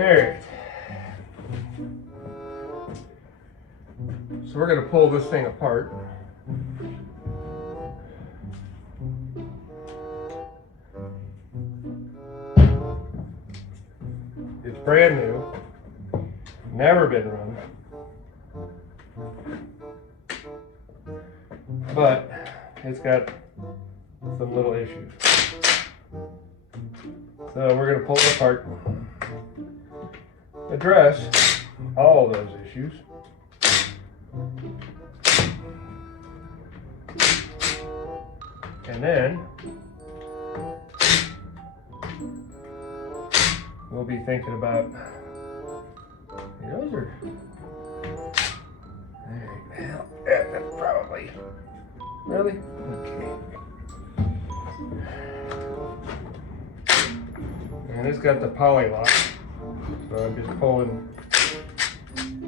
Alright. So we're going to pull this thing apart. It's brand new, never been run, but it's got some little issues. So we're going to pull it apart, address all of those issues, and then we'll be thinking about, those are, alright, well, that's probably, really? Okay. And it's got the poly lock, so I'm just pulling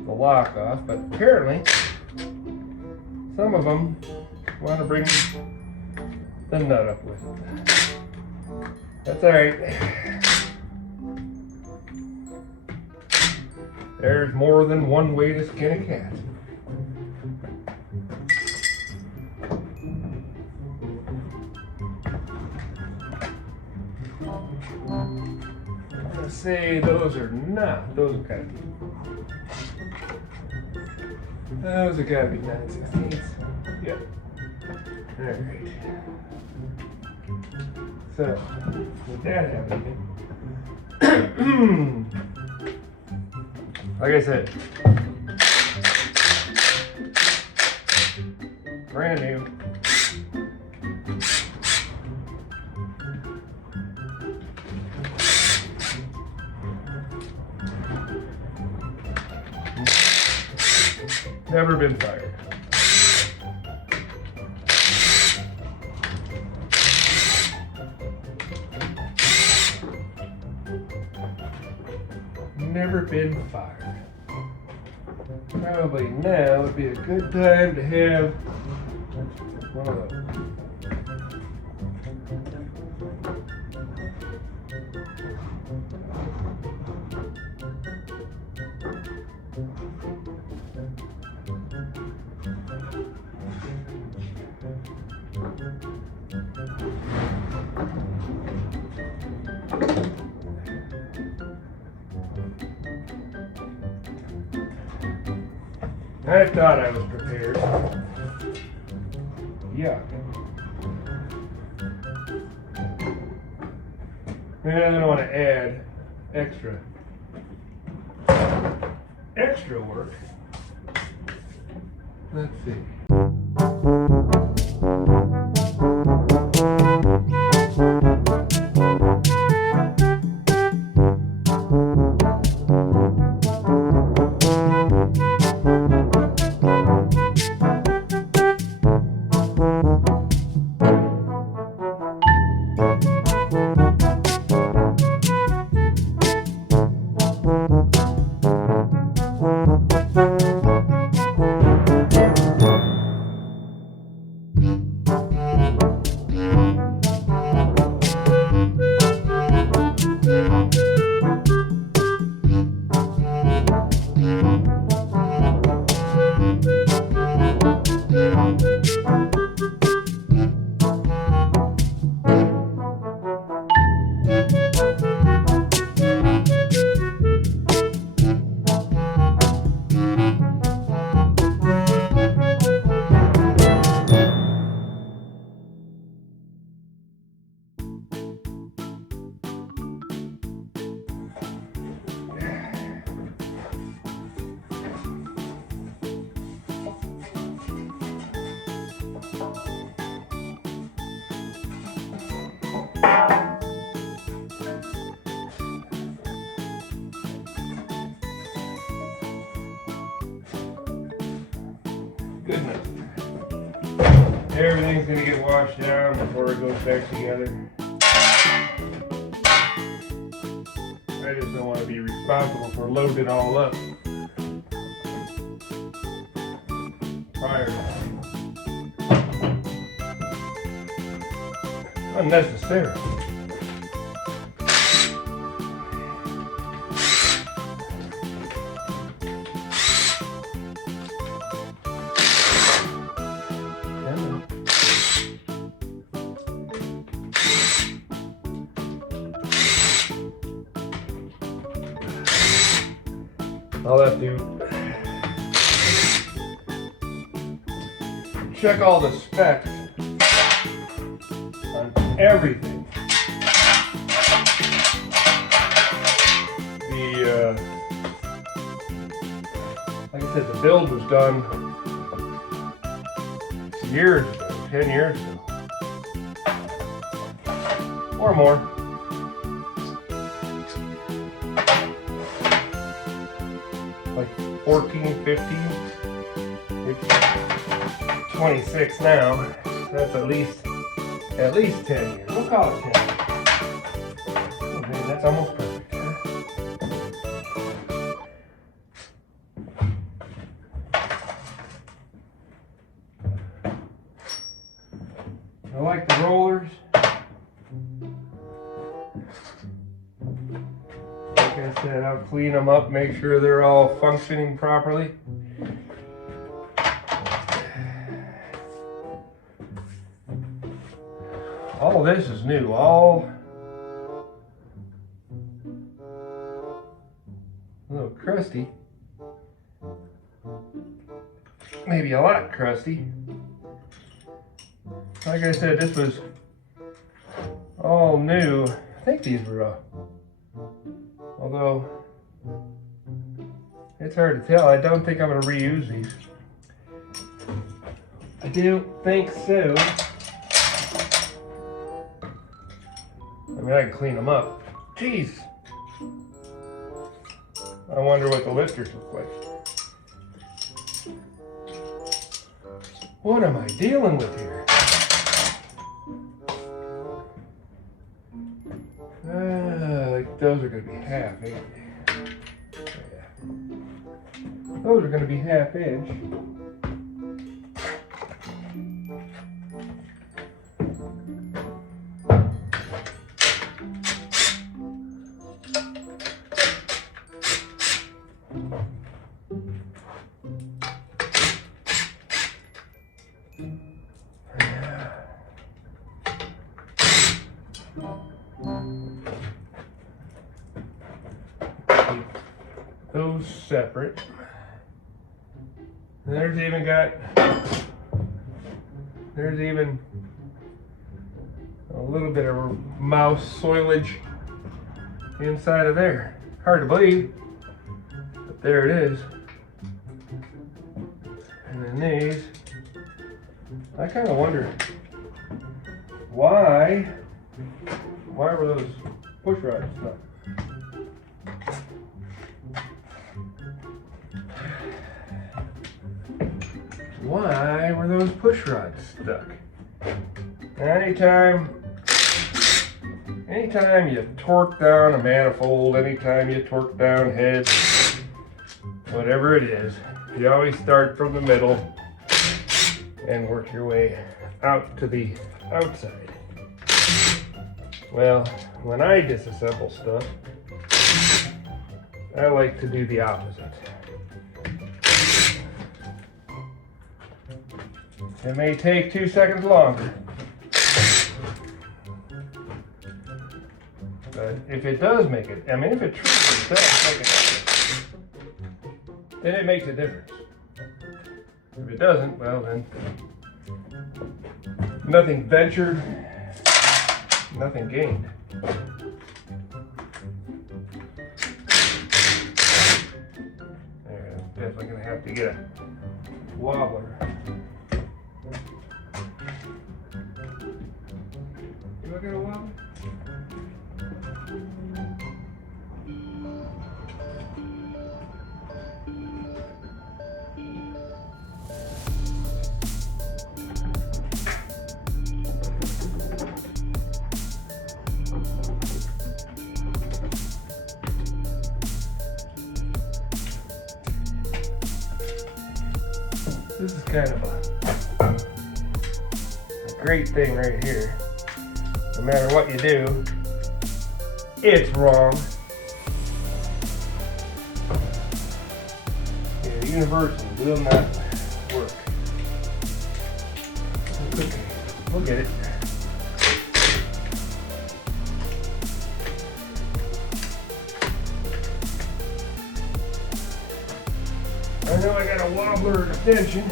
the lock off, but apparently some of them want to bring the nut up with it. That's alright. There's more than one way to skin a cat. I'm gonna say those are not, those are gotta be. Those are gotta be 9/16. Yep. Alright. So, with that happening, like I said, brand new. Never been fired. Never been fired. Probably now would be a good time to have one of those. I thought I was prepared. Yeah. And I don't want to add extra work. Let's see. Good enough. Everything's gonna get washed down before it goes back together. I just don't want to be responsible for loading it all up prior to unnecessary. I'll have to check all the specs on everything. Like I said, the build was done years ago, 10 years ago, or more. Like 14, 15, it's 26 now. That's at least 10 years. We'll call it 10. Oh man, that's almost perfect. Huh? I like the rollers. Like I said, I'll clean them up, make sure they're all functioning properly. All this is new, all a little crusty. Maybe a lot crusty. Like I said, this was all new. I think these were, although it's hard to tell. I don't think I'm going to reuse these. I don't think so. I mean, I can clean them up. Jeez. I wonder what the lifters look like. What am I dealing with here? Like those are going to be half, ain't they? Yeah. Those are going to be half inch. Those separate. And there's even a little bit of mouse soilage inside of there. Hard to believe, but there it is. And then these, I kind of wonder why were those push rods stuck? Why were those push rods stuck? Anytime you torque down a manifold, anytime you torque down heads, whatever it is, you always start from the middle and work your way out to the outside. Well, when I disassemble stuff, I like to do the opposite. It may take 2 seconds longer, but if it does make it, I mean, if it truly does make it, then it makes a difference. If it doesn't, well then, nothing ventured, nothing gained. There, I'm definitely gonna have to get a wobbler. Do I get a wobbler? This is kind of a great thing right here. No matter what you do, it's wrong. Yeah, universal will not work. Okay, we'll get it. I got a wobbler extension.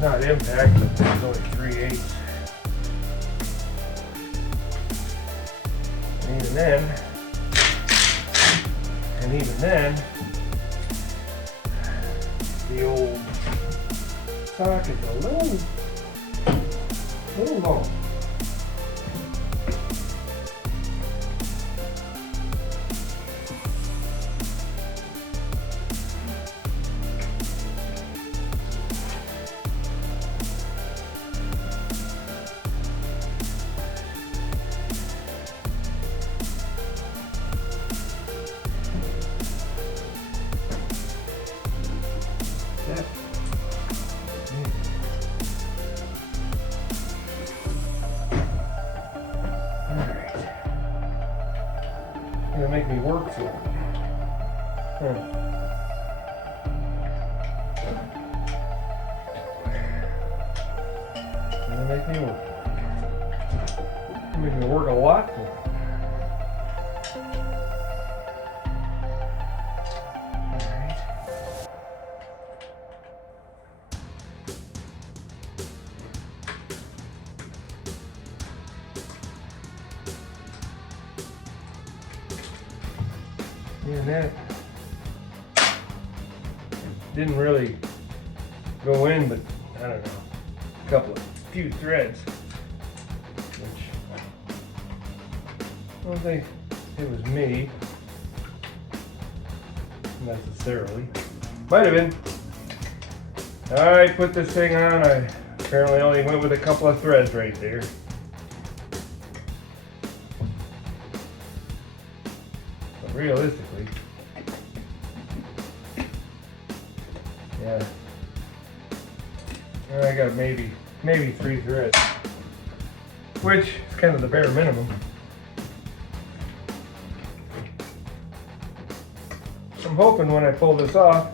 Not impact, but there's only 3/8. And even then, the old socket's a little long. Gonna make me work for it. Gonna make me work. Make me work a lot for it. And that didn't really go in, but I don't know, few threads, which I don't think it was me necessarily. Might have been. I put this thing on. I apparently only went with a couple of threads right there. Realistically, yeah, I got maybe 3 threads, which is kind of the bare minimum. I'm hoping when I pull this off,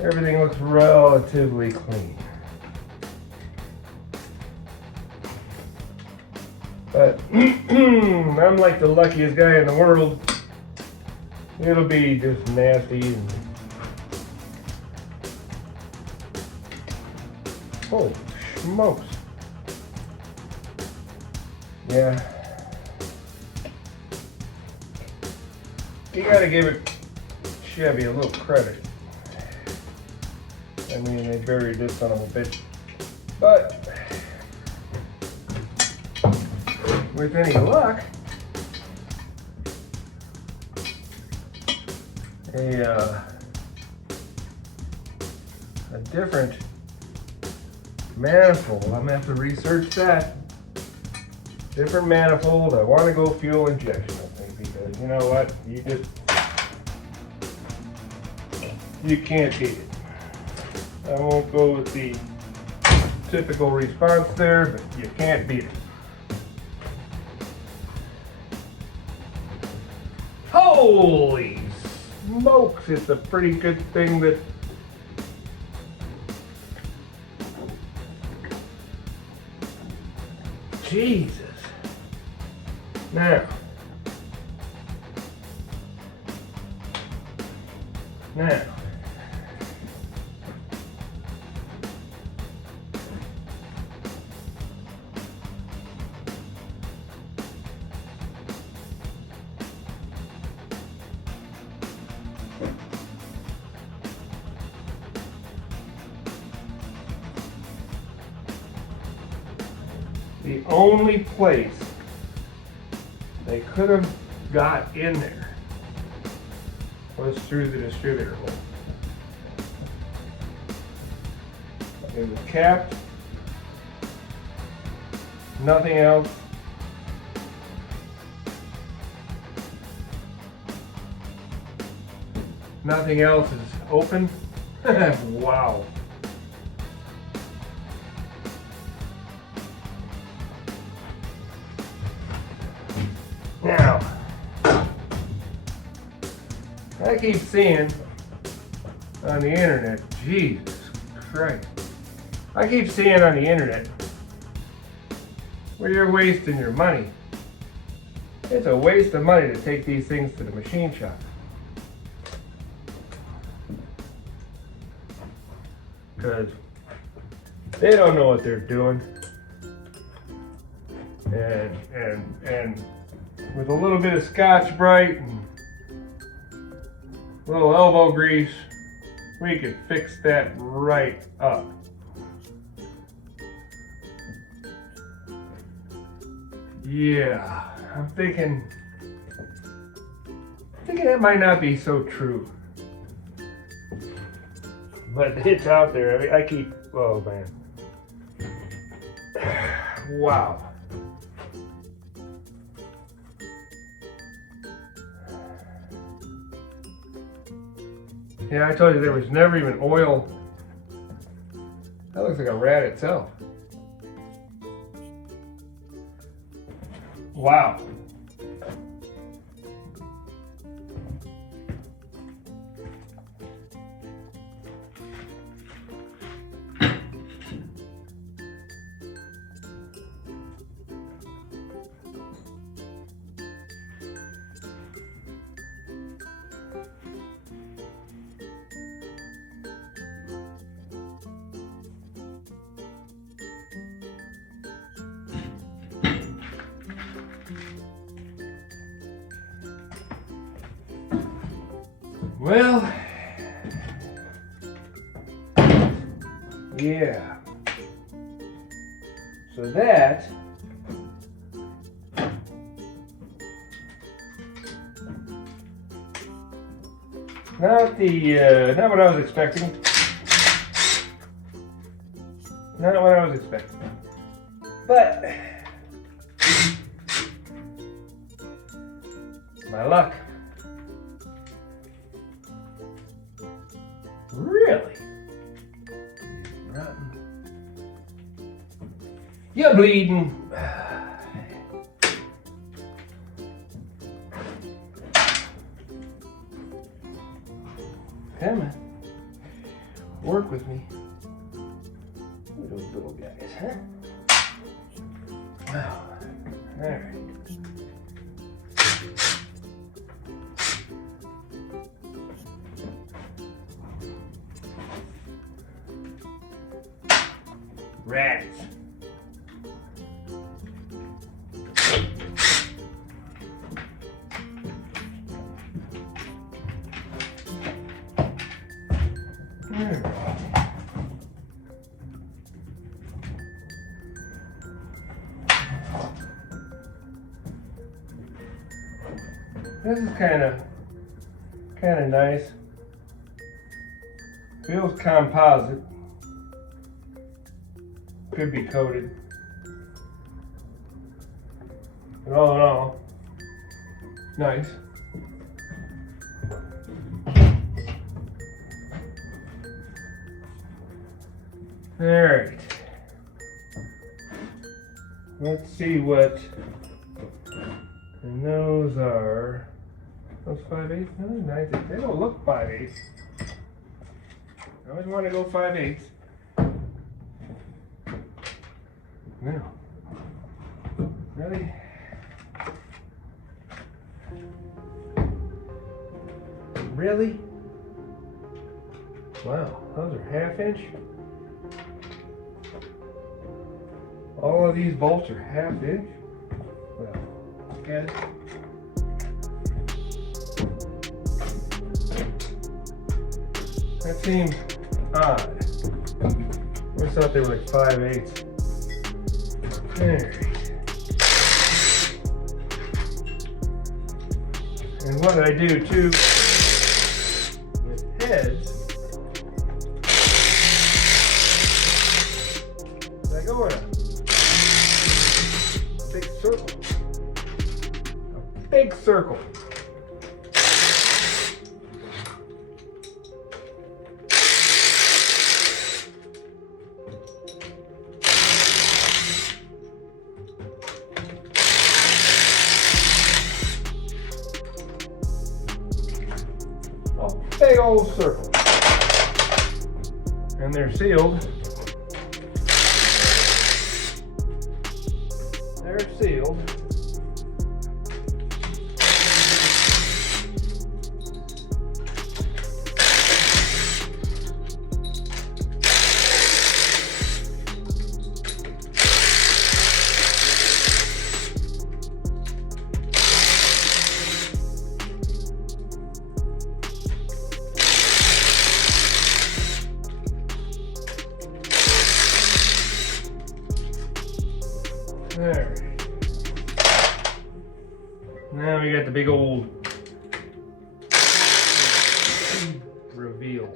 everything looks relatively clean. But I'm like the luckiest guy in the world. It'll be just nasty and holy smokes. Yeah. You gotta give it Chevy a little credit. I mean, they buried this son of a bitch. But with any luck, a different manifold. I'm gonna have to research that. Different manifold. I want to go fuel injection, I think, because you know what? You can't beat it. I won't go with the typical response there, but you can't beat it. Holy smokes, it's a pretty good thing that Jesus. Now the only place they could have got in there was through the distributor hole. It was capped, nothing else. Nothing else is open. Wow. I keep seeing on the internet, Jesus Christ. I keep seeing on the internet where you're wasting your money. It's a waste of money to take these things to the machine shop. Because they don't know what they're doing. And with a little bit of Scotch-Brite and a little elbow grease, we could fix that right up. Yeah, I'm thinking that might not be so true. But it's out there. I mean, I keep, oh man. Wow. Yeah, I told you there was never even oil. That looks like a rat itself. Wow. Well, yeah. So that not what I was expecting. Not what I was expecting. But my luck. Really? Rotten. You're bleeding. Come on. Work with me. Look at those little guys, huh? Wow. All right. Rats. This is kind of nice. Feels composite. Could be coated. But all in all, nice. All right. Let's see what. And those are those 5/8. No, 9/8. They don't look 5/8. I always want to go 5/8. No. Really? Really? Wow, those are 1/2 inch. All of these bolts are 1/2 inch. Well, guys. That seems odd. I always thought they were like 5/8. Alright. And what I do too with heads is I go in a big circle. A big circle. A big old circle. And they're sealed. They're sealed. There. Now we got the big old reveal.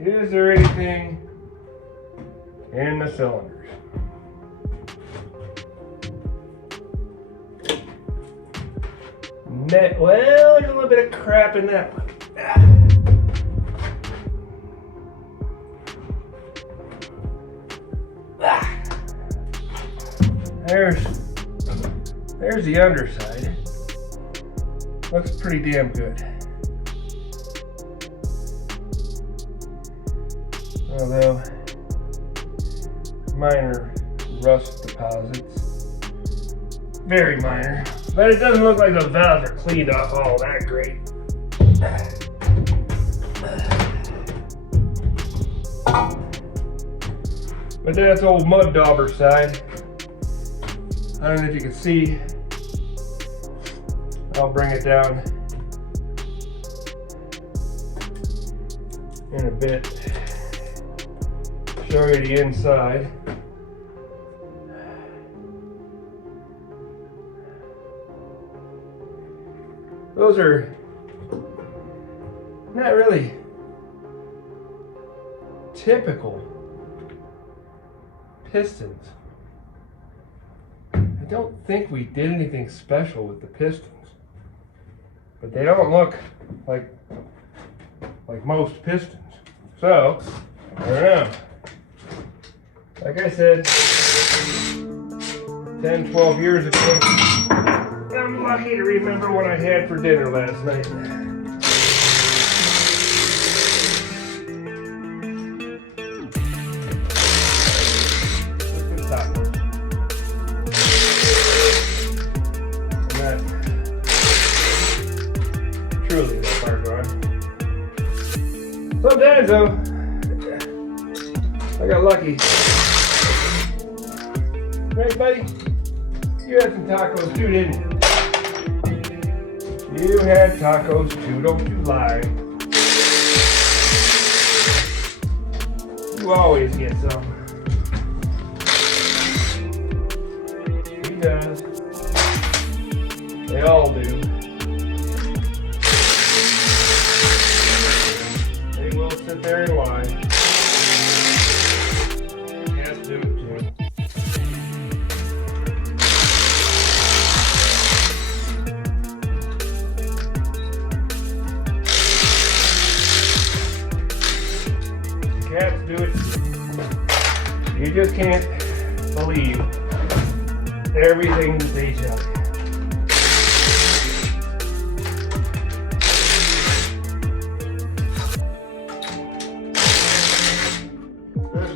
Is there anything in the cylinders? Well, there's a little bit of crap in that one. There's the underside. Looks pretty damn good. Although minor rust deposits. Very minor. But it doesn't look like the valves are cleaned off all that great. But that's old mud dauber side. I don't know if you can see. I'll bring it down in a bit. Show you the inside. Those are not really typical pistons. I don't think we did anything special with the pistons, but they don't look like most pistons. So, I don't know. Like I said, 10, 12 years ago, I'm lucky to remember what I had for dinner last night. Truly that far gone. Sometimes though, I got lucky. Right, buddy? You had some tacos too, didn't you? You had tacos too, don't you lie. You always get some. He does. They all do. Sit there and lie. Cats do it too. Cats do it too. You just can't believe everything that they tell you.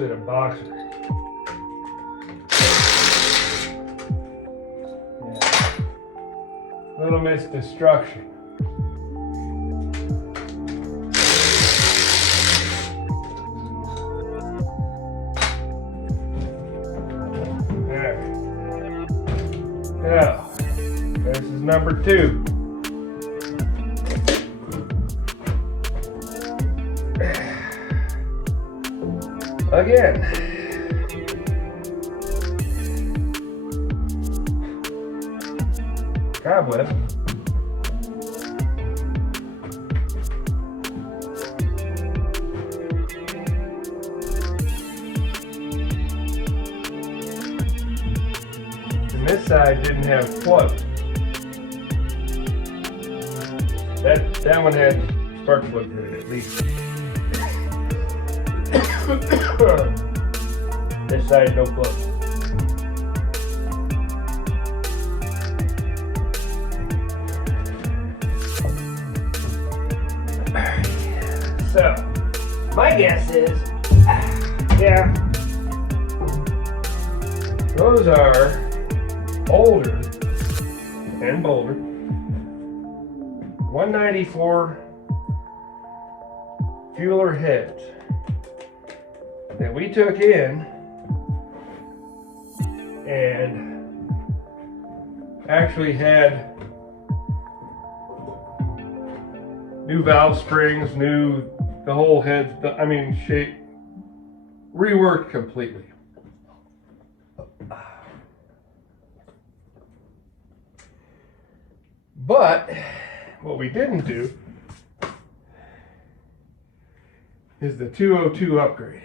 A boxer. Yeah. Little Miss Destruction. There. Now, this is number 2. Again, cobweb. And this side didn't have plugs. That one had spark plugs in it at least. This side no plug. So, my guess is, yeah, those are older and bolder 194 fueler heads that we took in and actually had new valve springs, the whole head, shape, reworked completely. But what we didn't do is the 202 upgrade.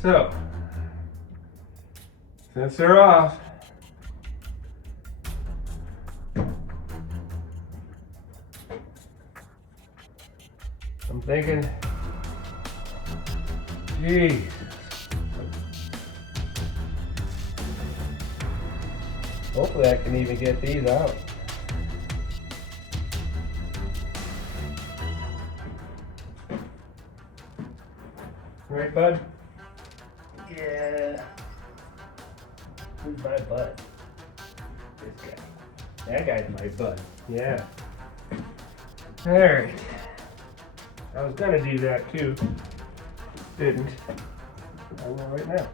So, since they're off, I'm thinking, geez, hopefully I can even get these out. Right, bud? Yeah. Who's my bud? This guy. That guy's my bud. Yeah. Alright. I was gonna do that too. Didn't. I will right now.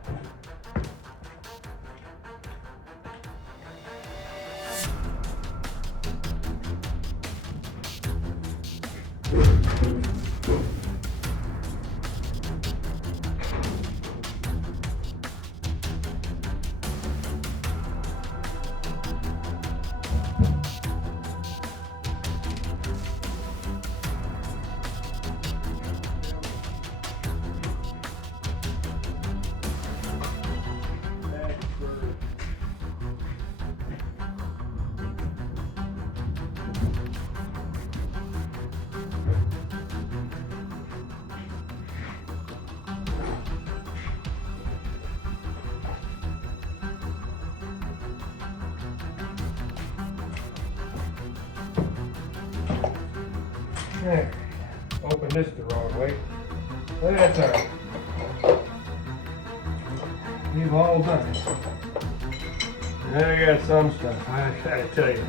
There. Opened this the wrong way. But that's alright. We've all done it. And I got some stuff. I gotta tell you.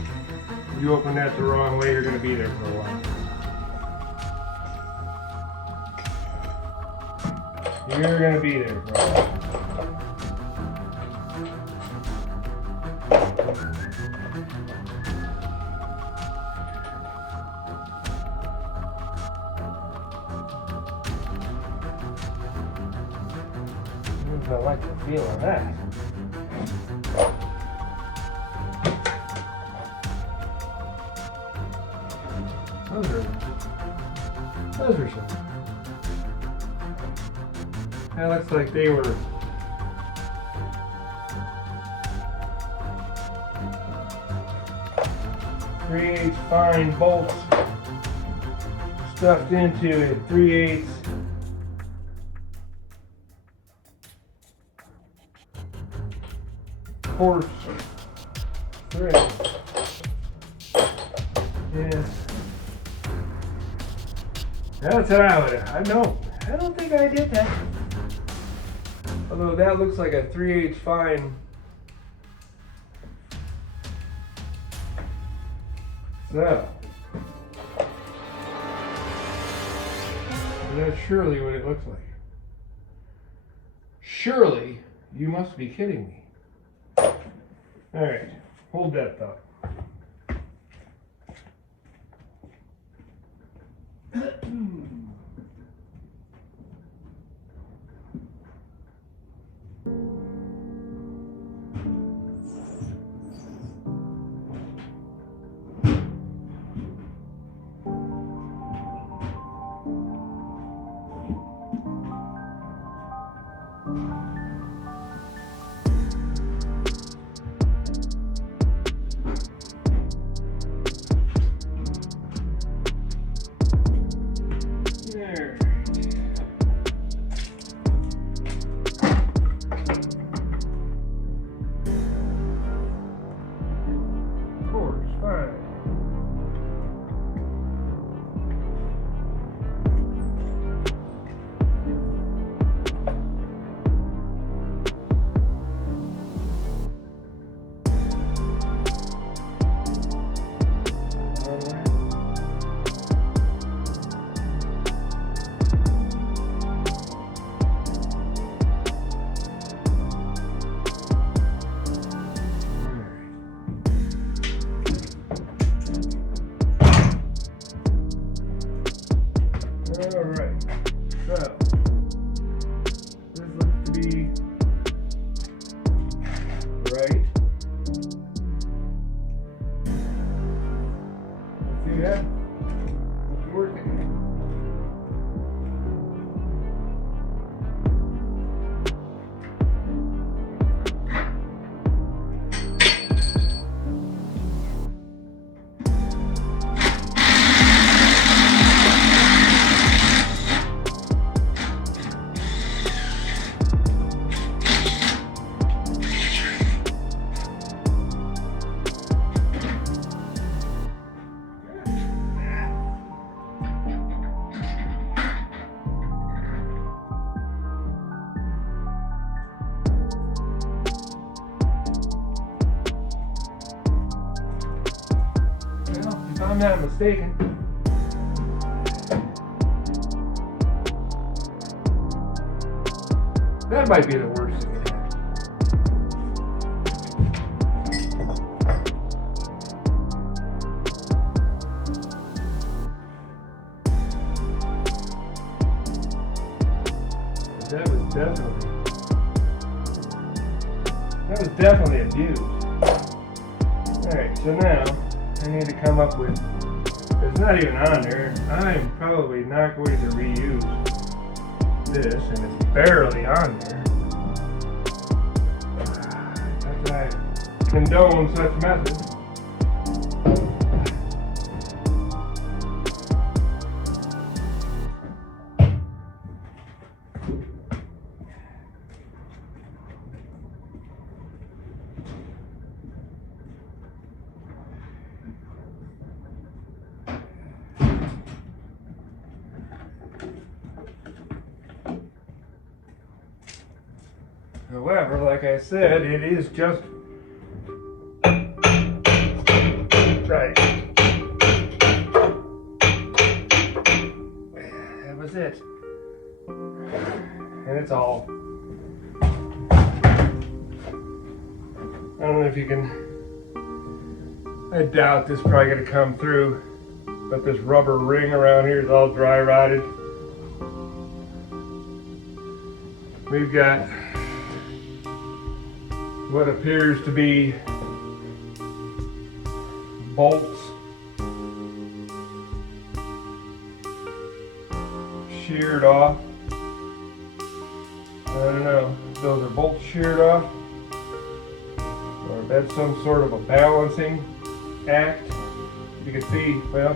If you open that the wrong way, you're gonna be there for a while. You're gonna be there for a while. I like the feel of that. Those are some. That looks like they were 3/8 fine bolts stuffed into a 3/8 quarter thread. Yeah. That's what I would. I don't think I did that. Although that looks like a 3/8 fine. So that's surely what it looks like. Surely you must be kidding me. All right, hold that thought. Yeah, it's working. If I'm not mistaken, that might be the worst thing it had. That was definitely abused. Alright, so now I need to come up with, it's not even on there. I'm probably not going to reuse this, and it's barely on there. As I condone such methods. However, like I said, it is just right. That was it. And it's all. I don't know if you can. I doubt this is probably going to come through, but this rubber ring around here is all dry rotted. We've got what appears to be bolts sheared off. I don't know if those are bolts sheared off or if that's some sort of a balancing act. You can see, well,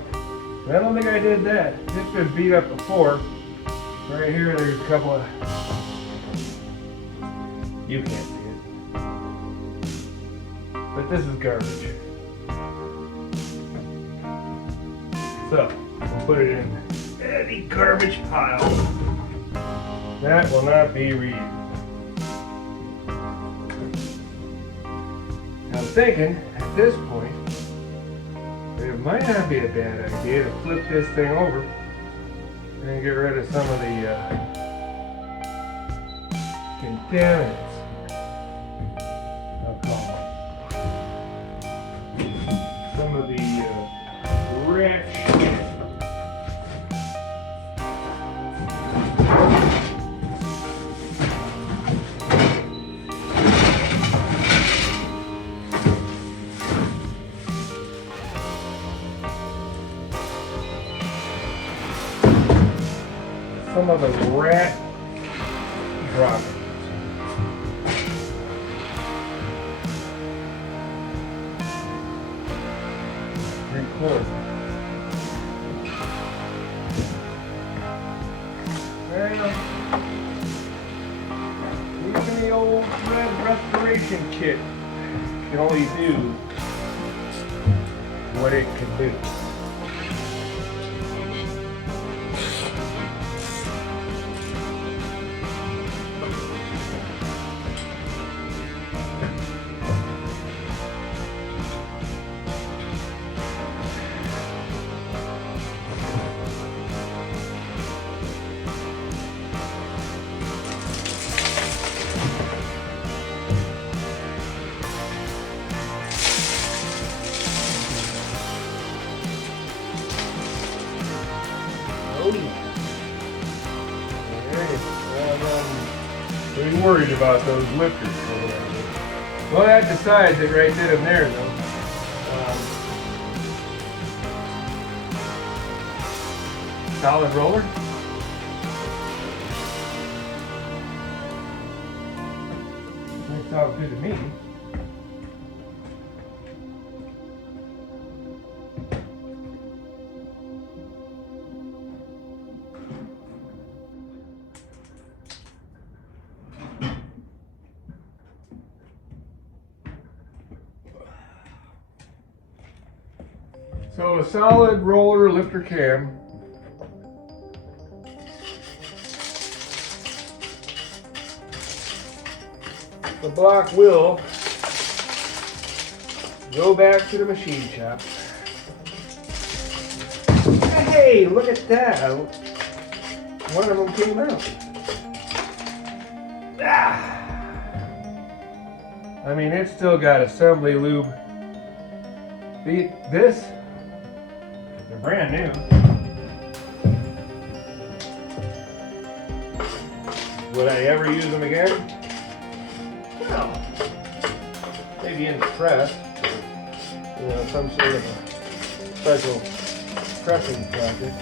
I don't think I did that. It's been beat up before. Right here there's a couple of, you can't see it. But this is garbage. So, we'll put it in any garbage pile. That will not be reused. I'm thinking, at this point, it might not be a bad idea to flip this thing over and get rid of some of the contaminants, I'll call them. Some of the rat shit. Some of the rat droppings. Record. Well, even the old red restoration kit can only do what it can do. Really worried about those lifters. Well, that decides it right then and there, though. solid roller. That sounds good to me. So a solid roller lifter cam. The block will go back to the machine shop. Hey, look at that. One of them came out. I mean, it's still got assembly lube. This, they're brand new. Would I ever use them again? Well, maybe in the press, you know, some sort of a special pressing project.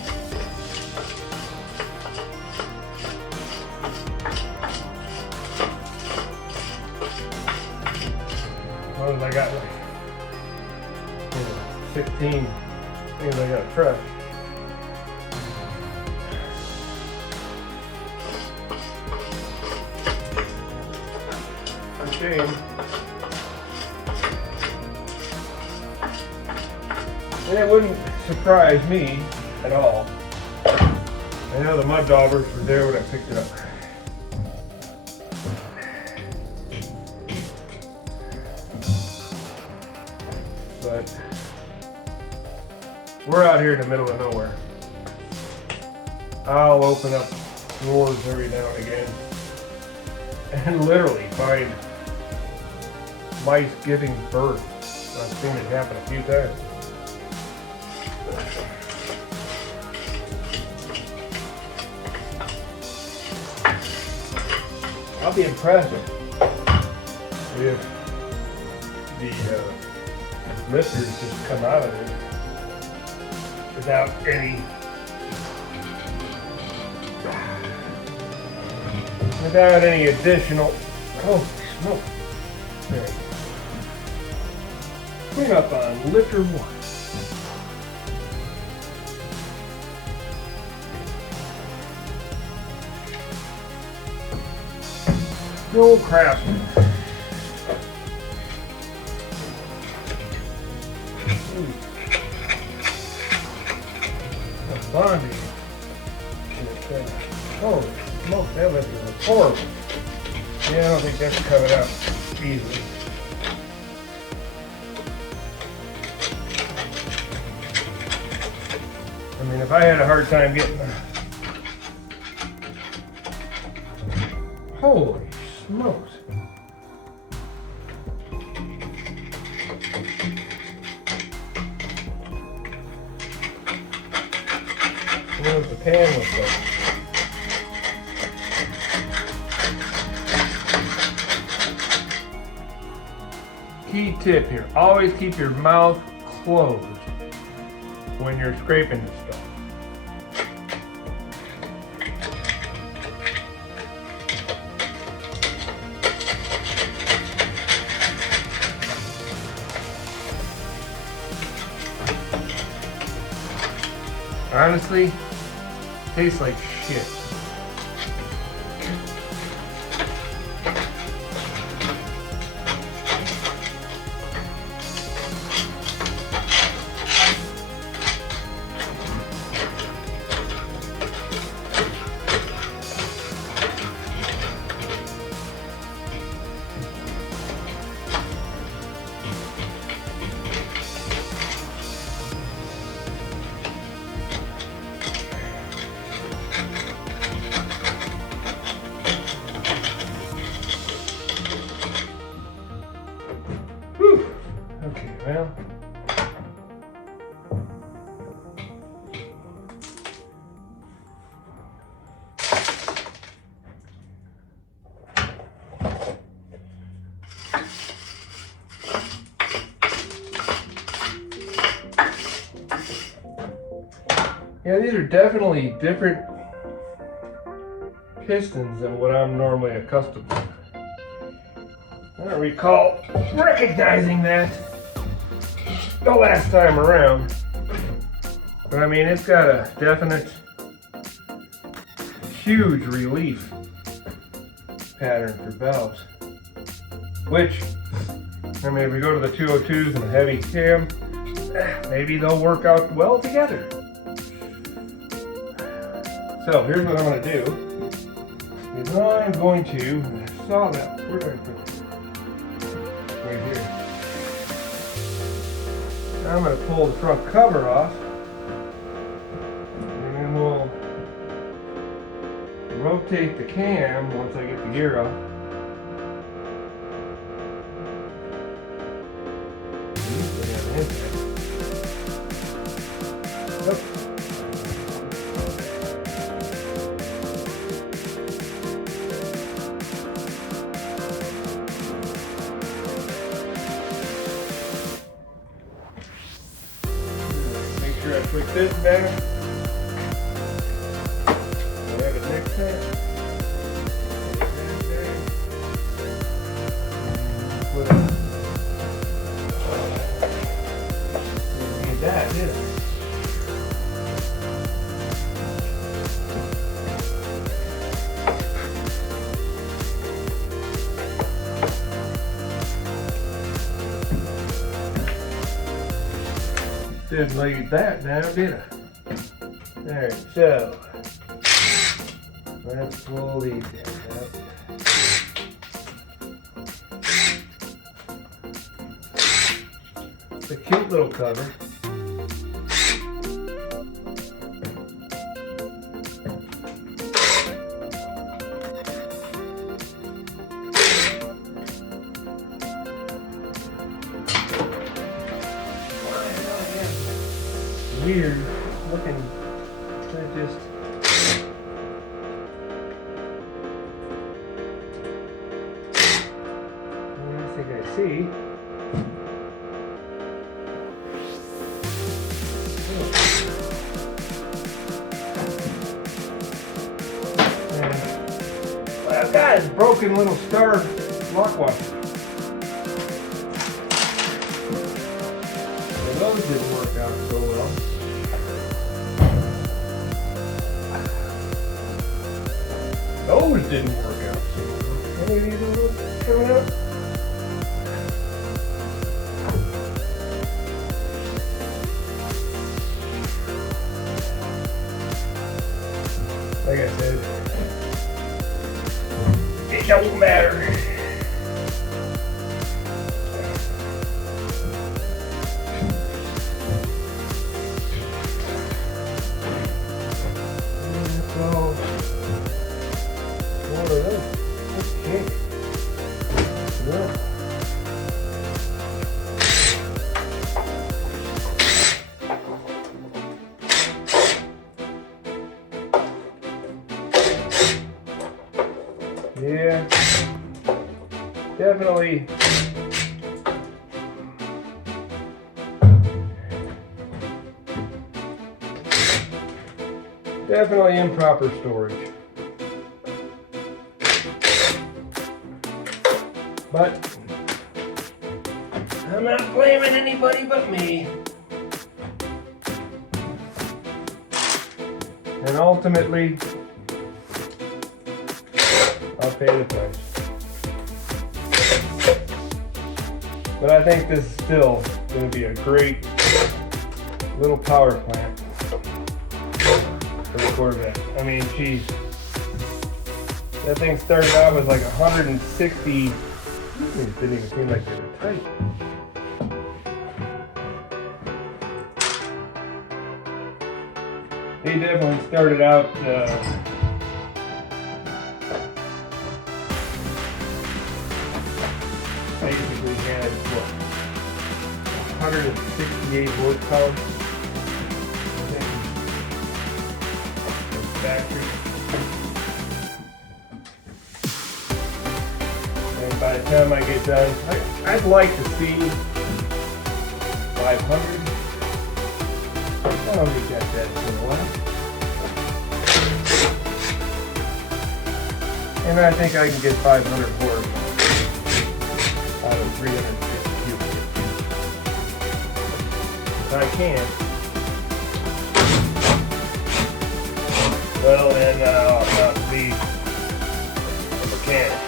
Well, I got like 16 things I got to press. Shame. And it wouldn't surprise me at all. I know the mud daubers were there when I picked it up. But we're out here in the middle of nowhere. I'll open up drawers every now and again and literally find mice giving birth. I've seen it happen a few times. I'll be impressed if the lifters just come out of it without any additional. Oh, smoke. There. Clean up on lifter 1. No craftsman. Bonding. Holy smoke, that lifter was horrible. Yeah, I don't think that's coming out easily. I mean, if I had a hard time getting holy smokes. What does the pan look like? Key tip here, always keep your mouth closed when you're scraping this stuff. Honestly, tastes like shit. Yeah, these are definitely different pistons than what I'm normally accustomed to. I don't recall recognizing that the last time around. But I mean, it's got a definite huge relief pattern for valves. Which, I mean, if we go to the 202s and a heavy cam, maybe they'll work out well together. So here's what I'm going to do. Is I'm going to, I saw that, where did I put it? Right here. Now I'm going to pull the front cover off. And then we'll rotate the cam once I get the gear off. Make sure I put this back. I have it next time. Put it. Need that, didn't I? Didn't leave that now, did I? Alright, so let's pull these out. It's a cute little cover. Weird looking. I just I think I see. What I've got is broken little star lock washers. Well, those didn't work out so well. Those didn't work out so well. Any of these little coming out? Like I said, it don't matter. Yeah, definitely. Definitely improper storage. But I'm not blaming anybody but me. And ultimately, I'll pay the price. But I think this is still going to be a great little power plant for the Corvette. I mean, geez. That thing started out with like 160. These things didn't even seem like they were tight. They definitely started out basically had what, 168 horsepower. Factory. And by the time I get done, I'd like to see 500. Oh, we got that for a while. And I think I can get 500 horse out of 350 cubic. If I can. Well, then I'll not be a mechanic.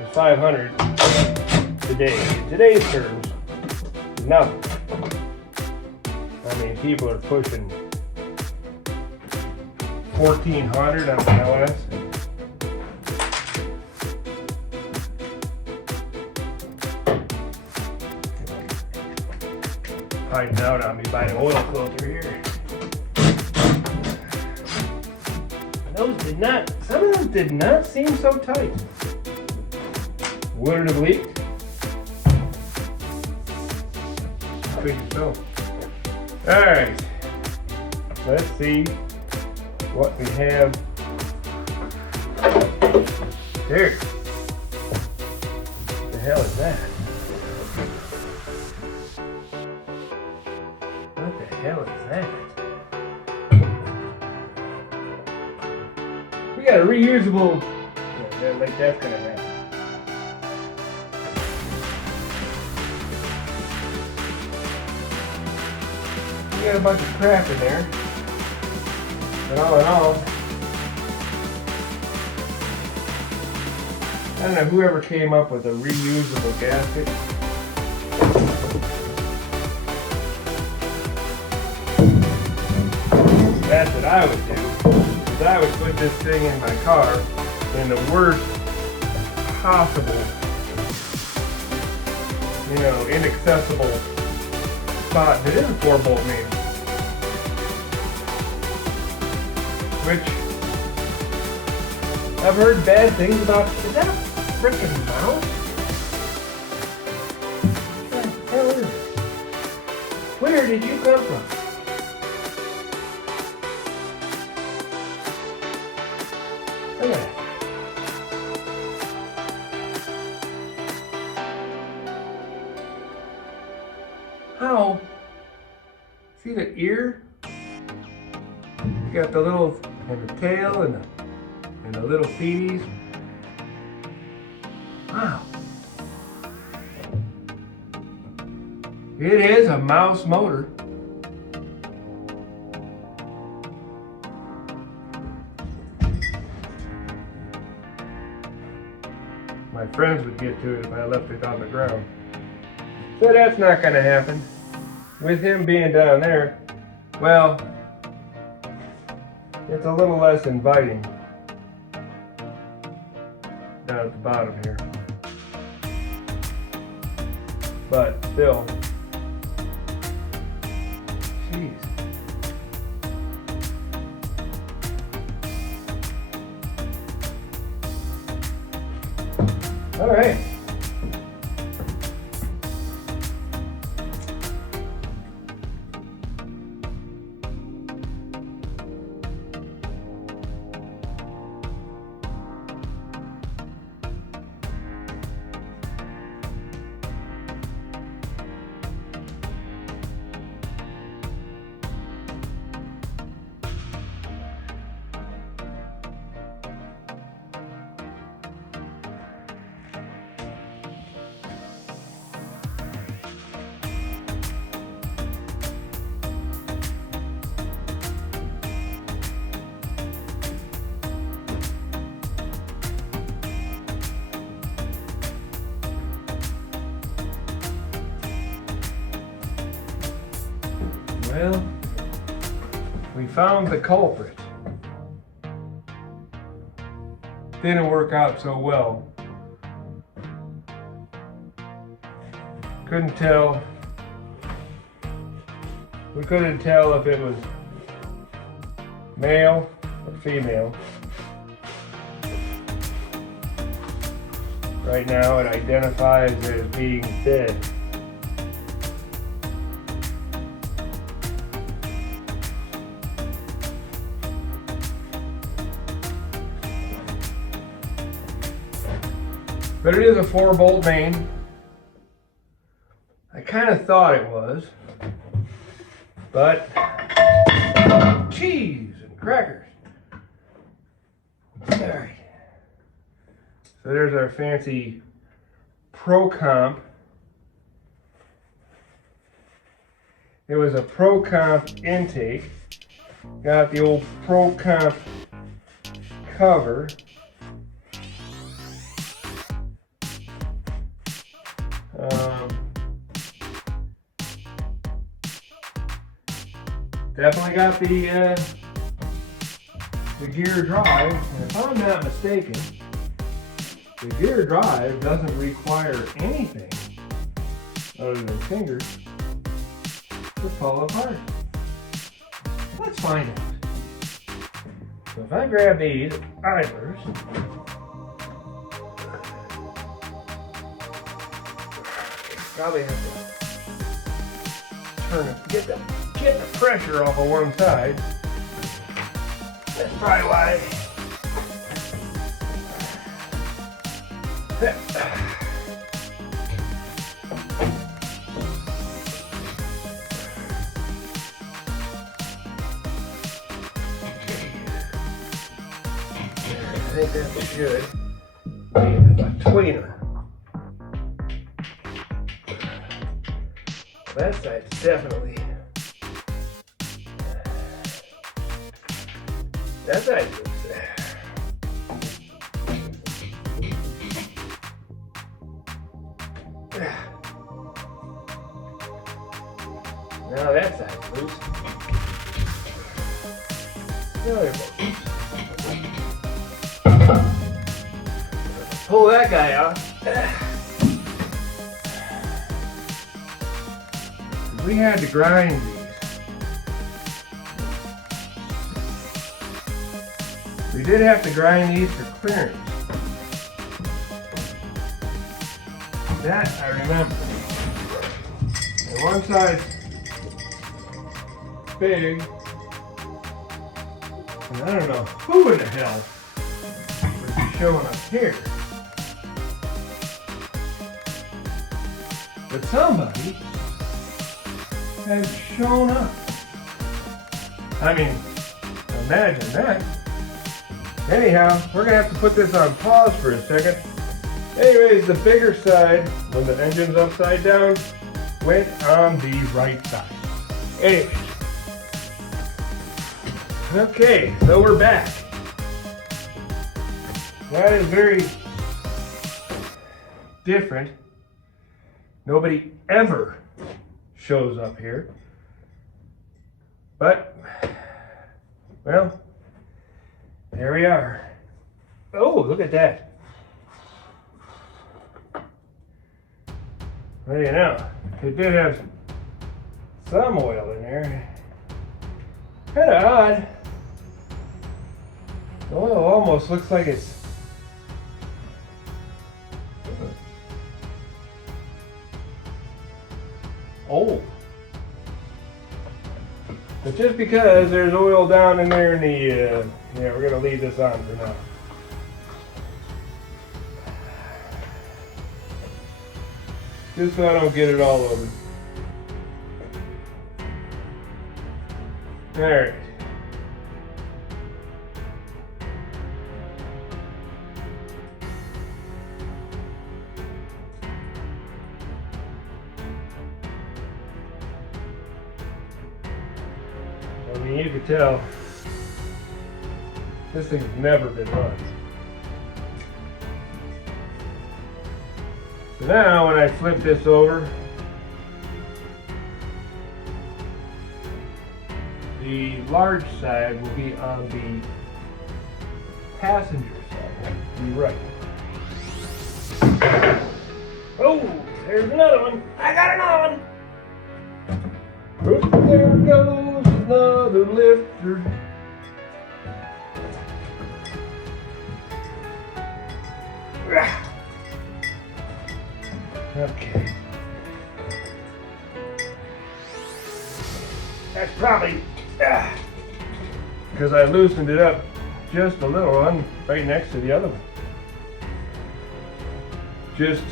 It's 500 today. In today's terms, nothing. I mean, people are pushing 1,400 on the LS. Hiding out on me by the oil filter here. Those did not, some of them did not seem so tight. Would it have leaked? I figure so. Alright. Let's see what we have there. What the hell is that? What the hell is that? We got a reusable. Yeah, like that's gonna happen. We got a bunch of crap in there. But all in all, I don't know whoever came up with a reusable gasket. That's what I would do. Is I would put this thing in my car in the worst possible, inaccessible spot. It is a 4-bolt main. Which I've heard bad things about. Is that a frickin' mouse? What the hell is it? Where did you come from? Look at that. How? See the ear? You got the little and the tail and the little feeties. Wow. It is a mouse motor. My friends would get to it if I left it on the ground. So that's not going to happen. With him being down there, well, it's a little less inviting down at the bottom here. But still, jeez. All right. Well, we found the culprit. Didn't work out so well. Couldn't tell. We couldn't tell if it was male or female. Right now it identifies as being dead. But it is a 4-bolt main. I kind of thought it was. But cheese and crackers. All right. So there's our fancy Pro Comp. It was a Pro Comp intake. Got the old Pro Comp cover. Definitely got the gear drive, and if I'm not mistaken, the gear drive doesn't require anything other than fingers to pull apart. Let's find out. So if I grab these idlers, probably have to turn it, get the pressure off of one side. That's probably why. I think that should be a tweener. That side's definitely. That side looks now that side's loose. Now they're both loose. Pull that guy out. We had to grind these. We did have to grind these for clearance. That I remember. And one side's big. And I don't know who in the hell would be showing up here. But somebody has shown up. I mean, imagine that. Anyhow, we're gonna have to put this on pause for a second. Anyways, the bigger side, when the engine's upside down, went on the right side. Anyways. Okay, so we're back. That is very different. Nobody ever shows up here. But, well, there we are. Oh, look at that. Well, you know, it did have some oil in there. Kind of odd. The oil almost looks like it's old. But just because there's oil down in there in the, yeah, we're going to leave this on for now. Just so I don't get it all over. Alright. I mean, you can tell this thing's never been run. So now when I flip this over, the large side will be on the passenger side, to the right. Oh, there's another one. I got another one. There goes another lifter. Okay. That's probably because I loosened it up just a little one right next to the other one. Just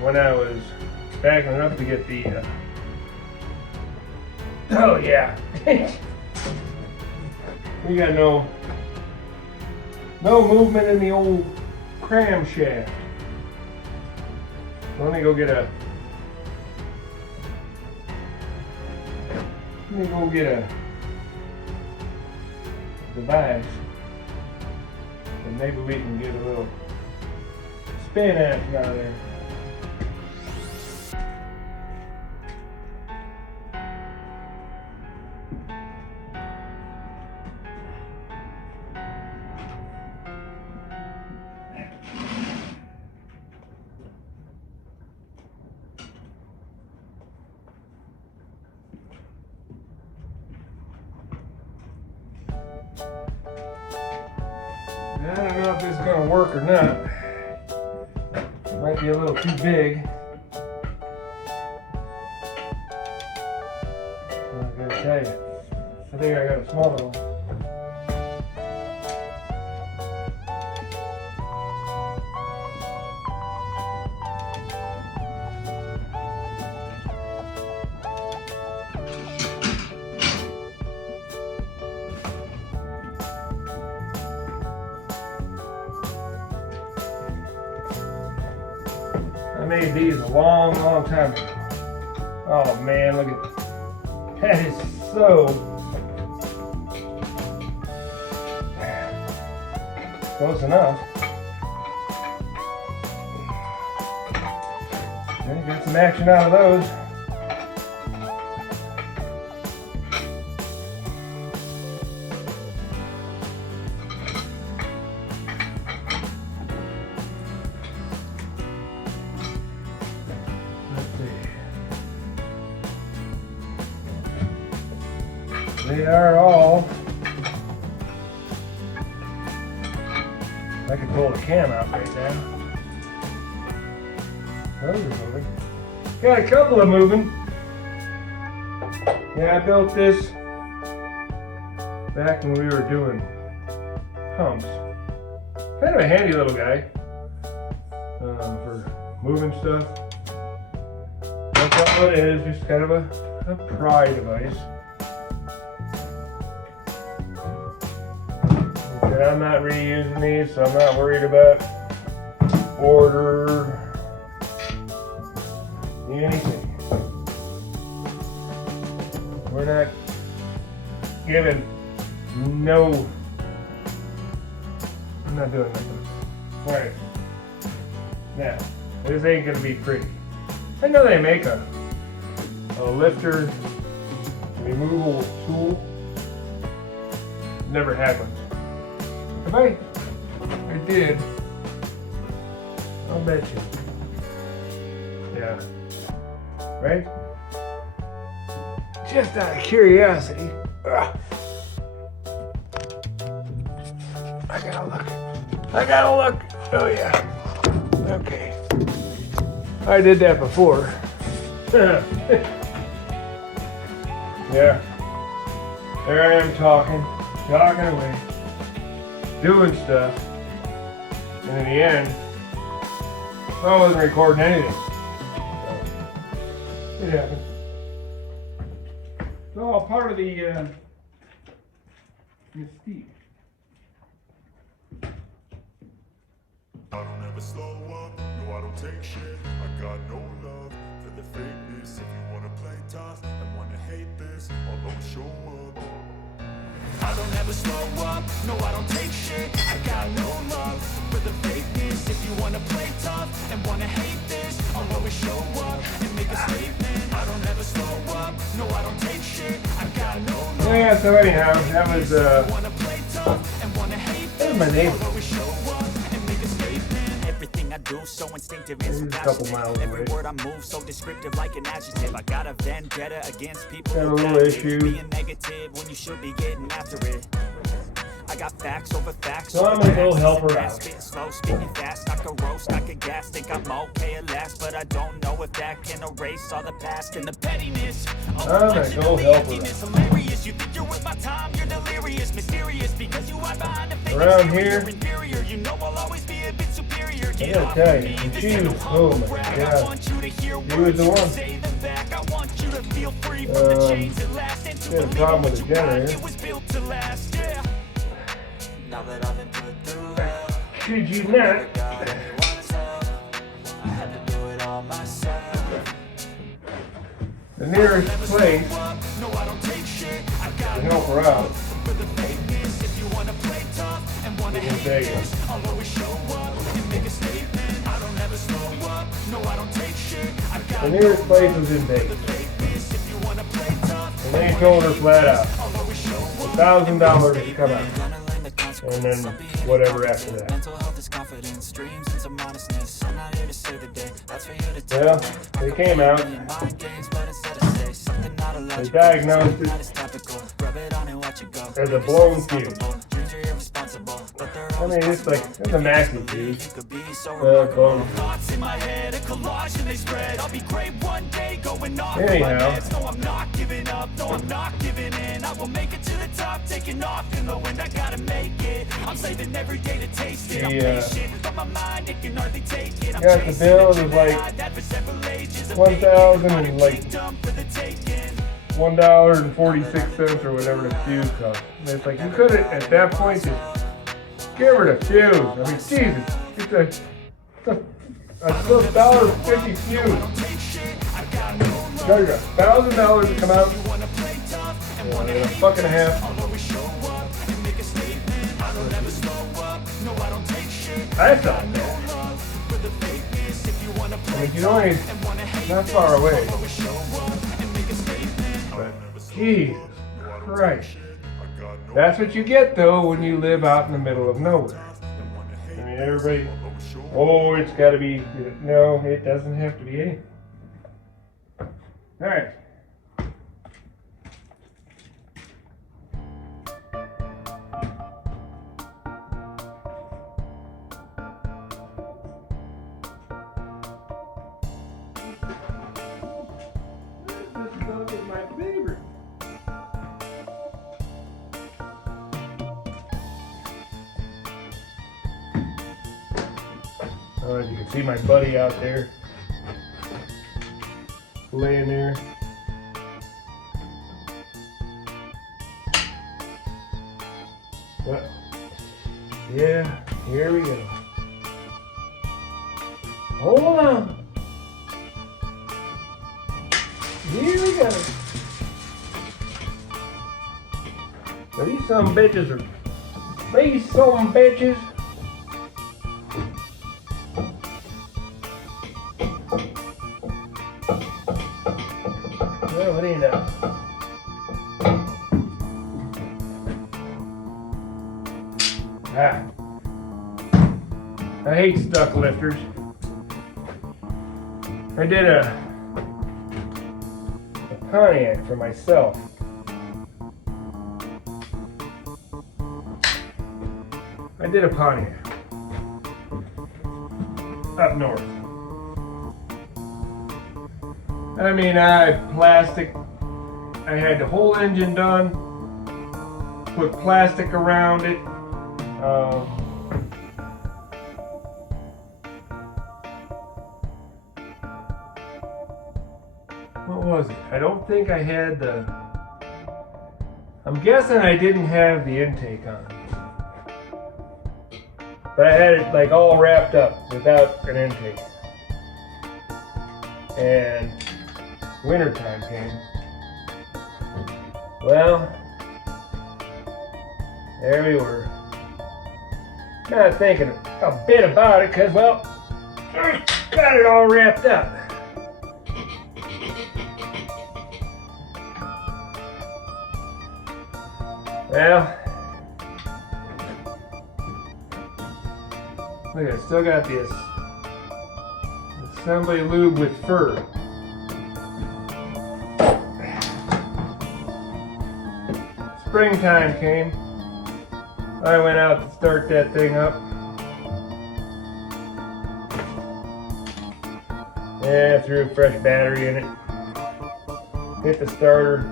when I was backing up to get the Oh yeah. We got no movement in the old cram shaft. Let me go get a device, and maybe we can get a little spin action out of there. I don't know if this is going to work or not. It might be a little too big. I'm going to tell you. I think I got a smaller one. I made these a long time ago. Oh man, look at that. Is so close enough. Okay, got some action out of those. They are all. I can pull the cam out right now. Those are moving. Got a couple of moving. Yeah, I built this back when we were doing pumps. Kind of a handy little guy for moving stuff. That's not what it is, just kind of a pry device. I'm not reusing these, so I'm not worried about order, anything. We're not giving no. I'm not doing nothing. Alright. Now, this ain't gonna be pretty. I know they make a lifter removable tool. Never had one. If I did, I'll bet you. Yeah. Right? Just out of curiosity. I gotta look. Oh yeah. Okay. I did that before. Yeah. There I am talking away. Doing stuff, and in the end, I wasn't recording anything. So, it happened. It's all part of the mystique. I don't ever slow up, no I don't take shit. I got no love for the fakeness. If you wanna play tough and wanna hate this, I'll always show up. I don't ever slow up, no I don't take shit. I got no love for the fakeness. If you wanna play tough and wanna hate this, I'll always show up and make a statement. I don't ever slow up, no I don't take shit. I got no love. Yeah, so anyhow, that was wanna play tough and wanna hate that was my neighbor. I'll always show up and make a statement. Everything I do so instinctive and so passionate. Every word I move so descriptive like an adjective. I got a vendetta against people Got a who little act issue. being negative when you should be getting after it. I got facts over facts. So I'm gonna go help her out. Spitting slow, speaking fast, I could roast, I could gas. Think I'm okay at last, but I don't know if that can erase all the past and the pettiness. I'm gonna go help her out. Hilarious. You think you're with my time, you're delirious, mysterious because you hide behind the fake Around exterior, here, inferior. You know I'll always be a bit superior. I gotta tell you, and she was, oh my god, she was the one. I want you to Got a problem with the generator. Should you not? The nearest place to help her out is in Vegas. The nearest place was in Vegas. And they told her flat out, $1,000 to come out. And then whatever after that. Well, they came out. They diagnosed it as a blown fuse. I mean, it's like, it's a massive fuse. Blown. Anyhow. Got the bill, it was like $1,046 or whatever the fuse cost. And it's like, you could have, at that point, just give her the fuse. I mean, Jesus, it's a $1.50 fuse. Charge $1,000 to come out in a buck and a half. That's not bad. I mean, you know, it's not far away. But, Jesus Christ. That's what you get, though, when you live out in the middle of nowhere. I mean, everybody, oh, it's got to be, no, it doesn't have to be anything. All right. This is my favorite. Oh, as you can see my buddy out there laying there. But, yeah, here we go. Hold on. Here we go. So these some bitches are, these some bitches. Well, what do you know? I hate stuck lifters. I did a Pontiac for myself. I did a Pontiac up north. I mean, I had the whole engine done, put plastic around it. What was it? I don't think I had the, I'm guessing I didn't have the intake on. But I had it like all wrapped up without an intake. And wintertime came. Well, there we were. Not thinking a bit about it because, well, got it all wrapped up. Well, look, I still got this assembly lube with fur. Springtime came. I went out to start that thing up. Yeah, threw a fresh battery in it. Hit the starter.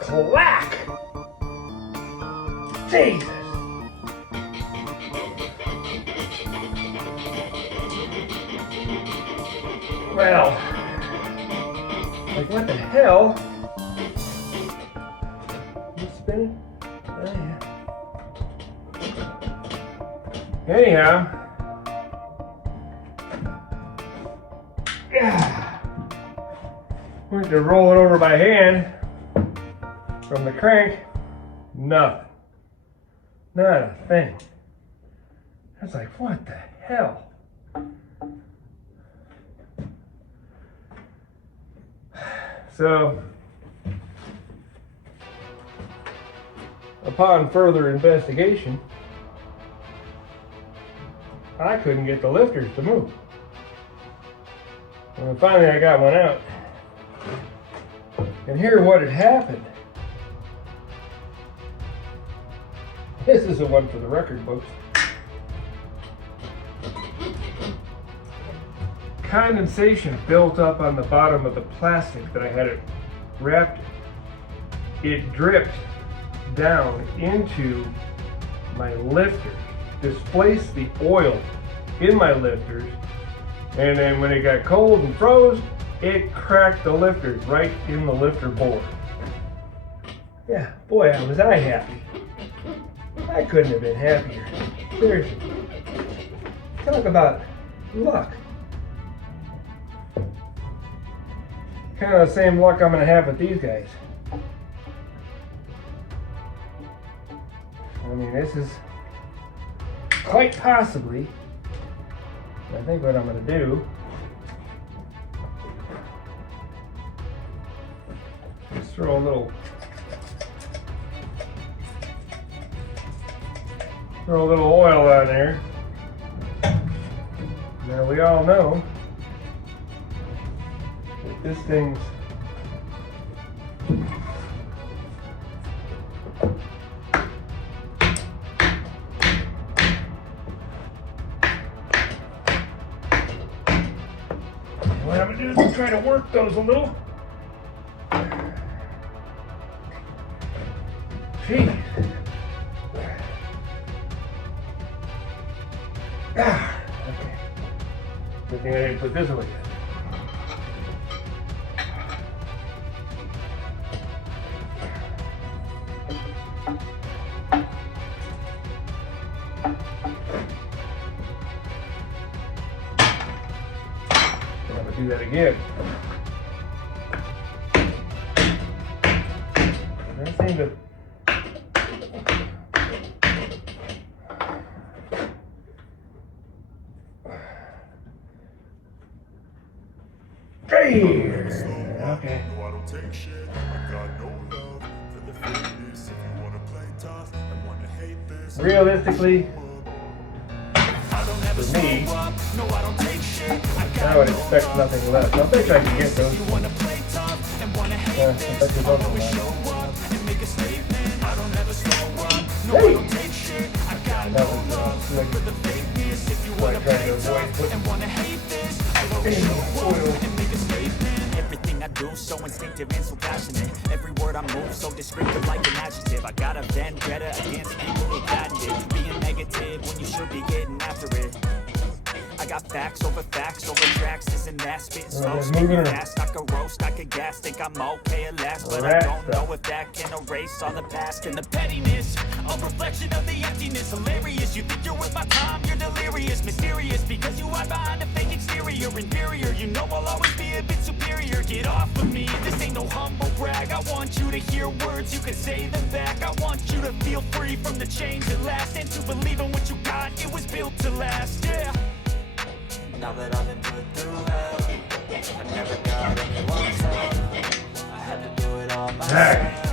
Clack! Jesus! Well, I like, what the hell? You spinning? Oh, yeah. Anyhow. Yeah. Went to roll it over by hand from the crank. Nothing. Not a thing. I was like, what the hell? So, upon further investigation, I couldn't get the lifters to move. And finally I got one out. And here's what had happened. This is the one for the record books. Condensation built up on the bottom of the plastic that I had it wrapped in. It dripped down into my lifters, displaced the oil in my lifters, and then when it got cold and froze, it cracked the lifters right in the lifter board. Yeah, boy, was I happy. I couldn't have been happier. Seriously. Talk about luck. Kind of the same luck I'm going to have with these guys. I mean, this is quite possibly, I think what I'm going to do is throw a little oil on there. Now we all know that this thing's what I'm going to do is try to work those a little. Jeez. Ah, okay. Good thing I didn't put this away yet. I'm going to do that again. That seemed to... Okay. Realistically, for me, I would expect nothing less. I bet you I can get those. I bet you both of Hey! That was what I tried to avoid putting oil. Everything I do so instinctive and so passionate. Every word I move so descriptive like an adjective. I got a vendetta against people who patent it. Being negative when you should be getting after it. I got facts over tracks. Isn't that spitting slow? Spitting fast. I could roast, I could gas. Think I'm okay at last, but I don't know if that can erase all the past and the pettiness. A reflection of the emptiness. Hilarious. You think you're with my time? You're delirious. Mysterious because you hide behind a fake exterior. Inferior. You know I'll always be a bit superior. Get off of me. This ain't no humble brag. I want you to hear words. You can say them back. I want you to feel free from the chains that last and to believe in what you got. It was built to last. Yeah. Now that I've been put through hell, I never got anyone's help. I had to do it all myself.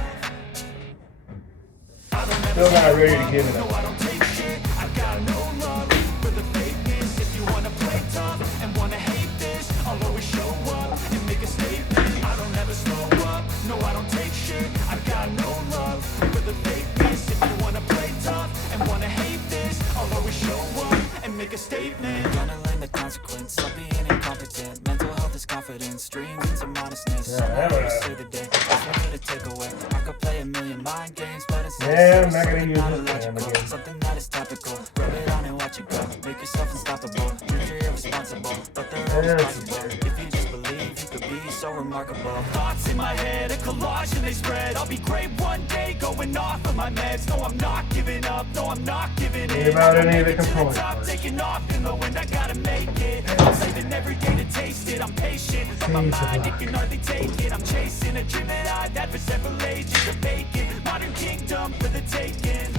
Still not ready to give it up. I don't take shit. I got no love for the fakeness. If you wanna play tough and wanna hate this, I'll always show up and make a statement. I don't ever slow up. No, I don't take shit. I got no love for the fakeness. If you wanna play tough and wanna hate this, I'll always show up and make a statement. Gonna learn the consequence of being incompetent. Mental health is confidence, dreams into modestness. Yeah, I say the day, that's for me to take away. I could play a million mind games, but it's I'm not gonna use this again. something that is topical. Rub it on and watch it go. Make yourself unstoppable. You're irresponsible, but they're always possible. If you just believe, you could be so remarkable. remarkable. Thoughts in my head, a collage and they spread. I'll be great one day, going off of my meds. No, I'm not giving up, no, I'm not giving in. About any of the components. Taking off in the wind, I gotta make it. I'm saving every day to taste it. I'm patient, but my mind, it can hardly take it. I'm chasing a dream that I've had for several ages to make it. Modern kingdom for the taking.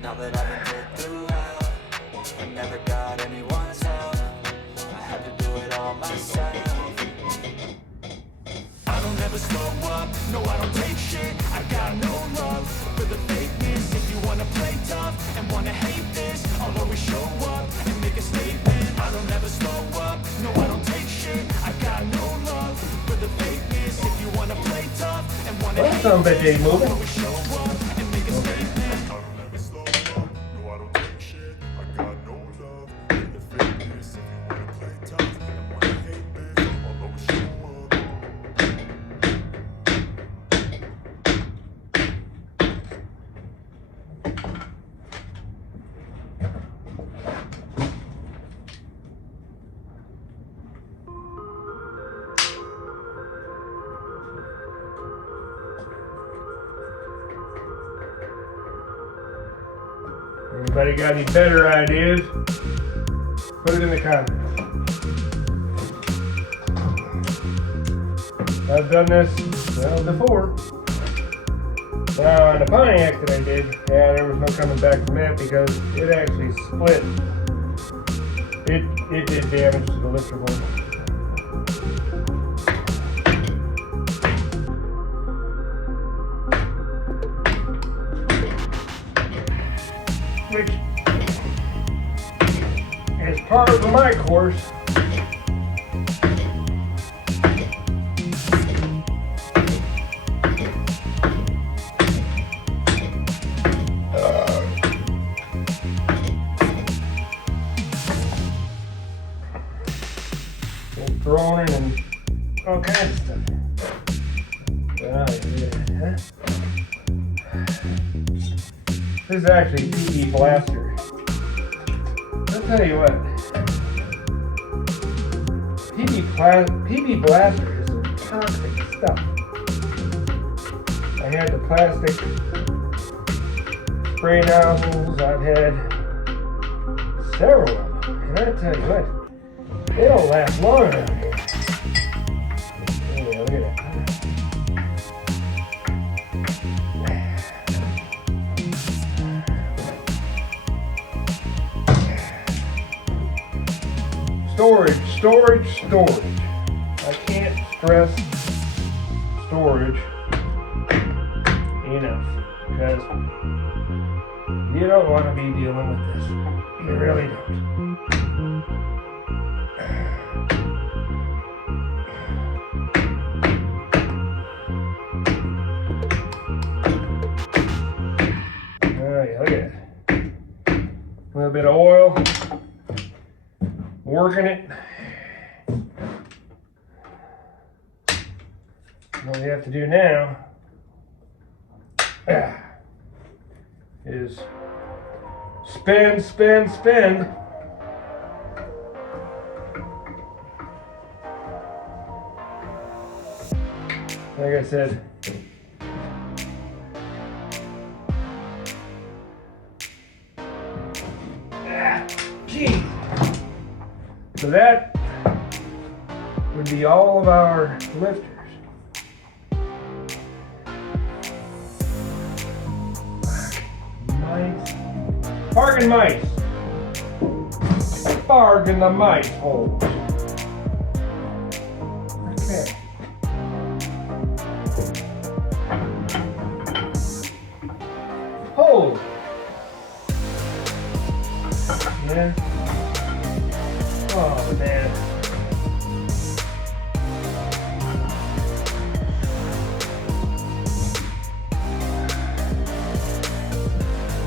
Now that I've been put through hell, I never got anyone's help. I had to do it all myself. I don't ever slow up, no I don't take shit. I got no love for the fakeness. If you wanna play tough and wanna hate this, I'll always show up and make a statement. I don't ever slow up, no I don't take shit. I got no love for the fakeness. If you wanna play tough and wanna hate this, I'll always show up and make a statement. Anybody got any better ideas? Put it in the comments. I've done this before. Now on the Pontiac that I did, yeah, there was no coming back from that because it actually split. It did damage to the lifter board. Which is part of my course. Droning and all kinds of stuff. Oh, yeah, huh? This is actually PB Blaster. I'll tell you what. PB Blaster is some toxic stuff. I had the plastic spray nozzles. I've had several of them. And I tell you what, they don't last long around here. Yeah, look at that. Storage. I can't stress storage enough because you don't want to be dealing with this. You really don't. Oh yeah, look at that. A little bit of oil. Working it. What we have to do now is spin. Like I said, geez. So that would be all of our lifters. Mice. Bargain mice. Bargain the mice hole. Okay. Hold. Yeah. Oh man.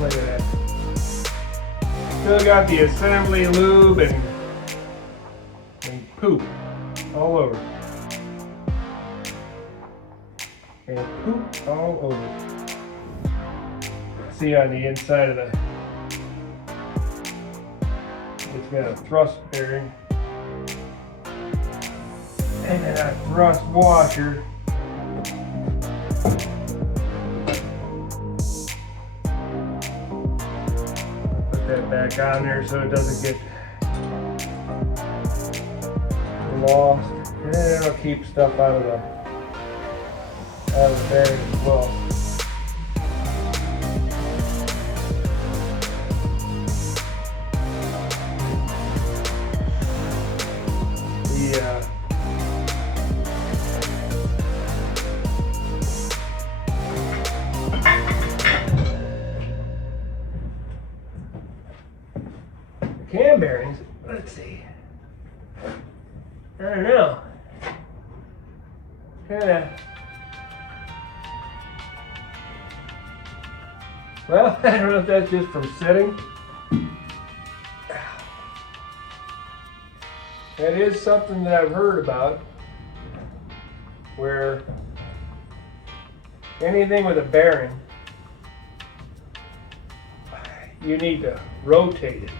Look at that. Still got the assembly lube and poop all over. And poop all over. See on the inside of the, it's got a thrust bearing. And then a rust washer. Put that back on there so it doesn't get lost. And it'll keep stuff out of the bearing as well. Cam bearings, let's see. I don't know. Kinda. Well, I don't know if that's just from sitting. That is something that I've heard about, where anything with a bearing, you need to rotate it.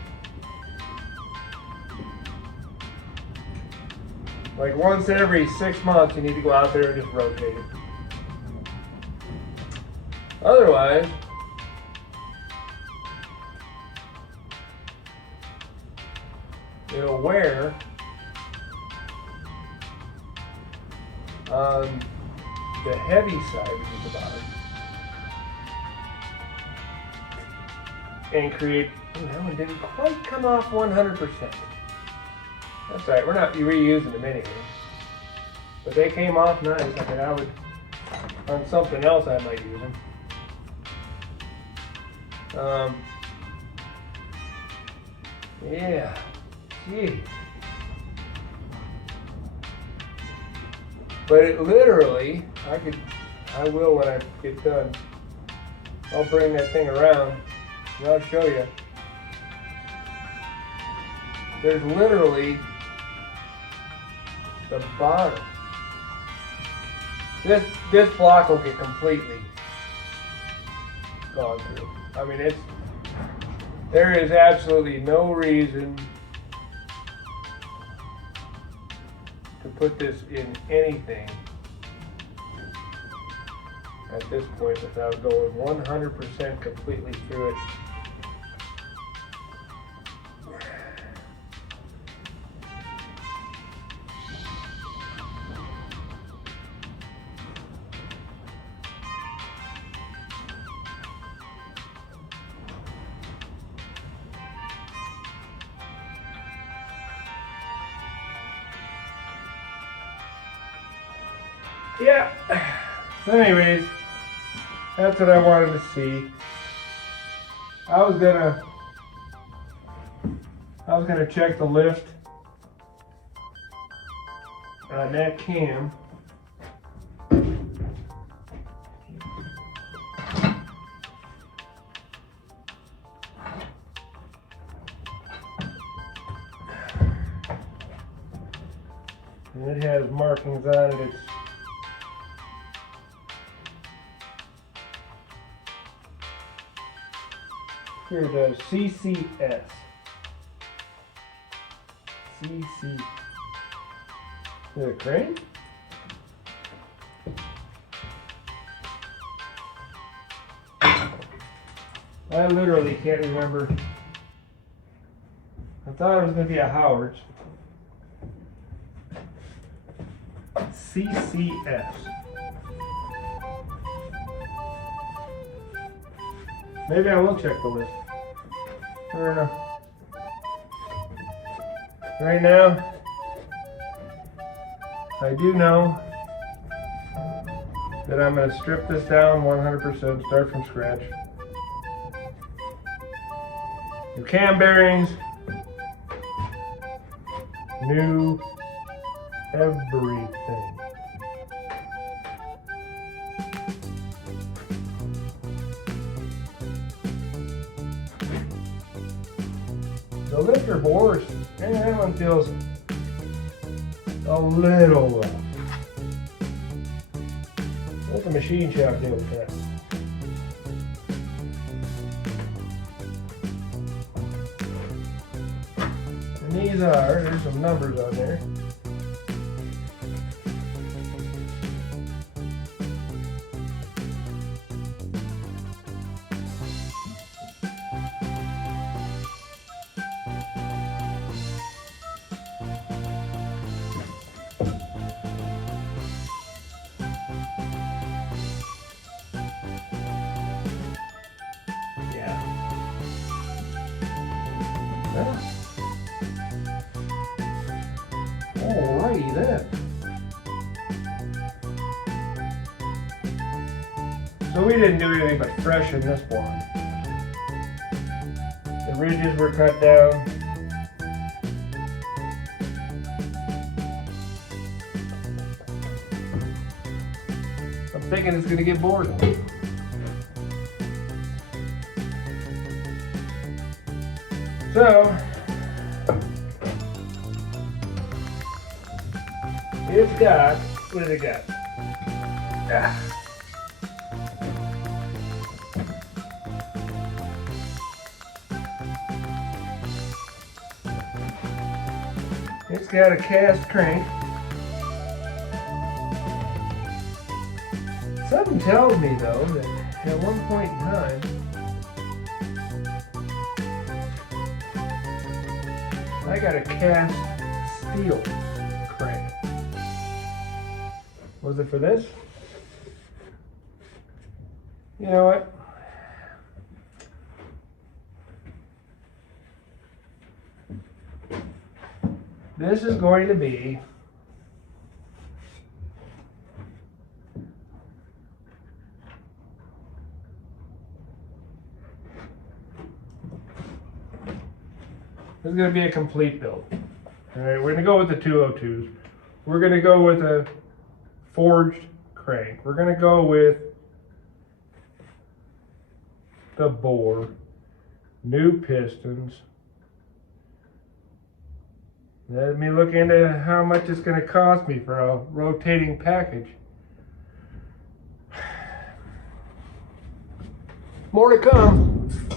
Like once every 6 months, you need to go out there and just rotate it. Otherwise, it'll wear on the heavy side, which is the bottom, and create, that one didn't quite come off 100%. That's right, we're not reusing them anyway. But they came off nice. I mean, I would, on something else I might use them. Yeah, gee. But it literally, I will when I get done. I'll bring that thing around and I'll show you. There's literally the bottom. This block will get completely gone through. I mean, there is absolutely no reason to put this in anything at this point without going 100% completely through it. Yeah, so anyways, that's what I wanted to see. I was gonna check the lift on that cam. And it has markings on it. It's here it does, CCS. CC. Is it a crane? I literally can't remember. I thought it was going to be a Howard's. CCS. Maybe I will check the list. I don't know. Right now, I do know that I'm going to strip this down 100%, start from scratch. New cam bearings, new everything. The lifter bores, and that one feels a little rough. Let the machine shop deal with that. And these there's some numbers on there. Yeah. Alrighty then. So we didn't do anything but freshen this one. The ridges were cut down. I'm thinking it's gonna get bored. So it's got, what does it got? Ah. It's got a cast crank. Something tells me though that at one point in time I got a cast steel crank. Was it for this? You know what? This is going to be a complete build. Alright, we're going to go with the 202s. We're going to go with a forged crank. We're going to go with the bore, new pistons. Let me look into how much it's going to cost me for a rotating package. More to come.